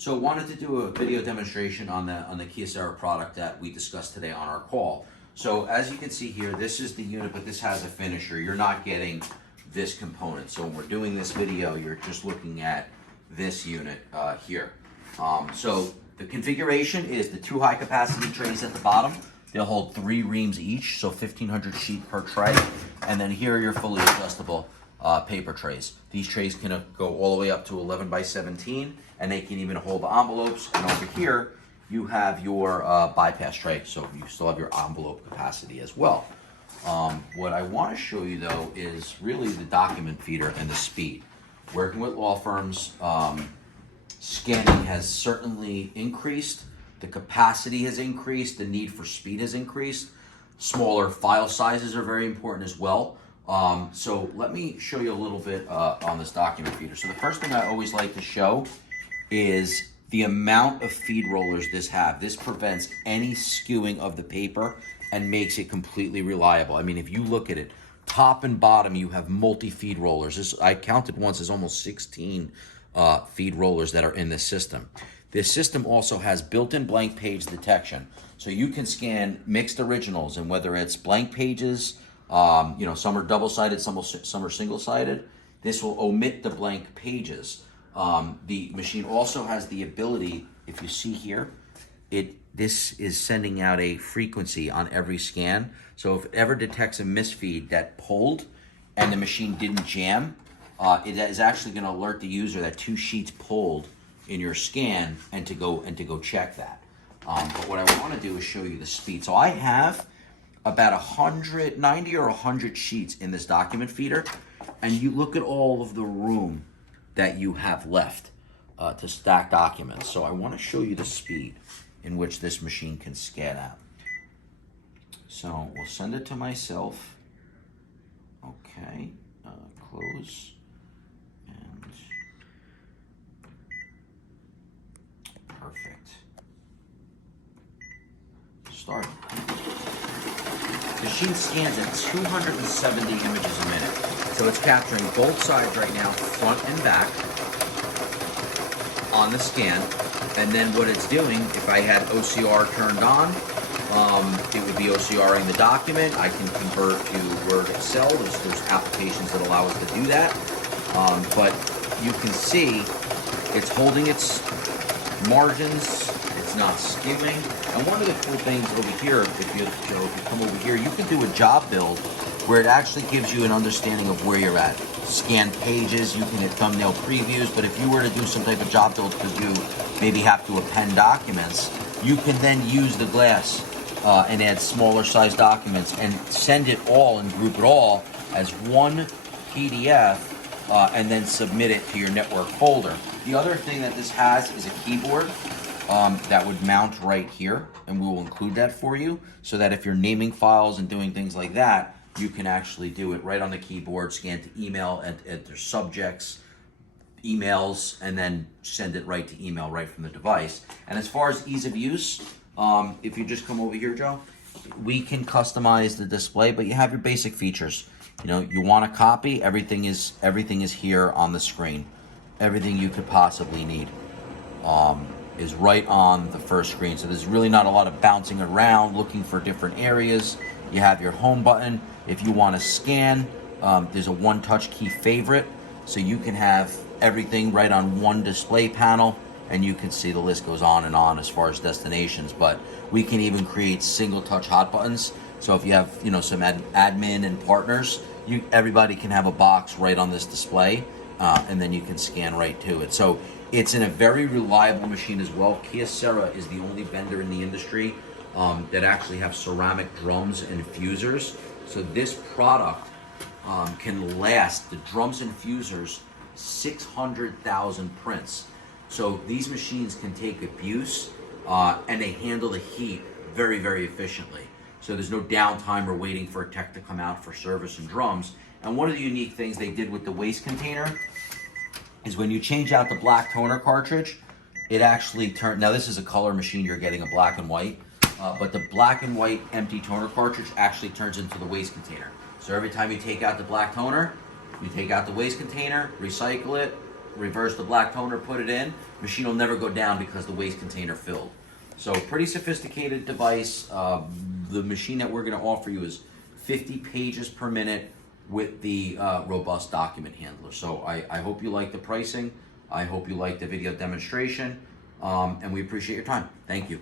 So wanted to do a video demonstration on the Kyocera product that we discussed today on our call. So as you can see here, this is the unit, but this has a finisher. You're not getting this component. So when we're doing this video, you're just looking at this unit here. So the configuration is the two high capacity trays at the bottom. They'll hold 3 reams each, so 1,500 sheet per tray. And then here are your fully adjustable paper trays. These trays can go all the way up to 11 by 17, and they can even hold envelopes. And over here, you have your bypass tray, so you still have your envelope capacity as well. What I want to show you though is really the document feeder and the speed. Working with law firms, scanning has certainly increased. The capacity has increased. The need for speed has increased. Smaller file sizes are very important as well. So let me show you a little bit on this document feeder. So the first thing I always like to show is the amount of feed rollers this have. This prevents any skewing of the paper and makes it completely reliable. I mean, if you look at it, top and bottom, you have multi-feed rollers. I counted once, there's almost 16 feed rollers that are in this system. This system also has built-in blank page detection. So you can scan mixed originals, and whether it's blank pages, some are double-sided, some are single-sided, this will omit the blank pages. The machine also has the ability, if you see here, this is sending out a frequency on every scan. So if it ever detects a misfeed that pulled and the machine didn't jam, it is actually going to alert the user that 2 sheets pulled in your scan and to go check that. But what I want to do is show you the speed. So I have about 90 or 100 sheets in this document feeder, and you look at all of the room that you have left to stack documents. So I want to show you the speed in which this machine can scan out. So we'll send it to myself. Okay, close. And perfect. Start. The machine scans at 270 images a minute. So it's capturing both sides right now, front and back, on the scan. And then what it's doing, if I had OCR turned on, it would be OCRing the document. I can convert to Word, Excel. There's applications that allow us to do that. But you can see it's holding its margins. It's not skewing. And one of the cool things over here, if you come over here, you can do a job build where it actually gives you an understanding of where you're at. Scan pages, you can hit thumbnail previews, but if you were to do some type of job build because you maybe have to append documents, you can then use the glass and add smaller size documents and send it all and group it all as one PDF and then submit it to your network folder. The other thing that this has is a keyboard that would mount right here, and we will include that for you so that if you're naming files and doing things like that, you can actually do it right on the keyboard, scan to email at their subjects, emails, and then send it right to email right from the device. And as far as ease of use, if you just come over here, Joe, we can customize the display, but you have your basic features. You want a copy, everything is here on the screen. Everything you could possibly need is right on the first screen. So there's really not a lot of bouncing around, looking for different areas. You have your home button. If you want to scan, there's a one-touch key favorite. So you can have everything right on one display panel, and you can see the list goes on and on as far as destinations. But we can even create single-touch hot buttons. So if you have some admin and partners, everybody can have a box right on this display, and then you can scan right to it. So it's in a very reliable machine as well. Kyocera is the only vendor in the industry that actually have ceramic drums and fusers. So this product can last, the drums and fusers, 600,000 prints. So these machines can take abuse and they handle the heat very, very efficiently. So there's no downtime or waiting for a tech to come out for service and drums. And one of the unique things they did with the waste container is when you change out the black toner cartridge, it actually turns, now this is a color machine, you're getting a black and white, but the black and white empty toner cartridge actually turns into the waste container. So every time you take out the black toner, you take out the waste container, recycle it, reverse the black toner, put it in. Machine will never go down because the waste container filled. So pretty sophisticated device. The machine that we're going to offer you is 50 pages per minute with the robust document handler. So I hope you like the pricing. I hope you like the video demonstration. And we appreciate your time. Thank you.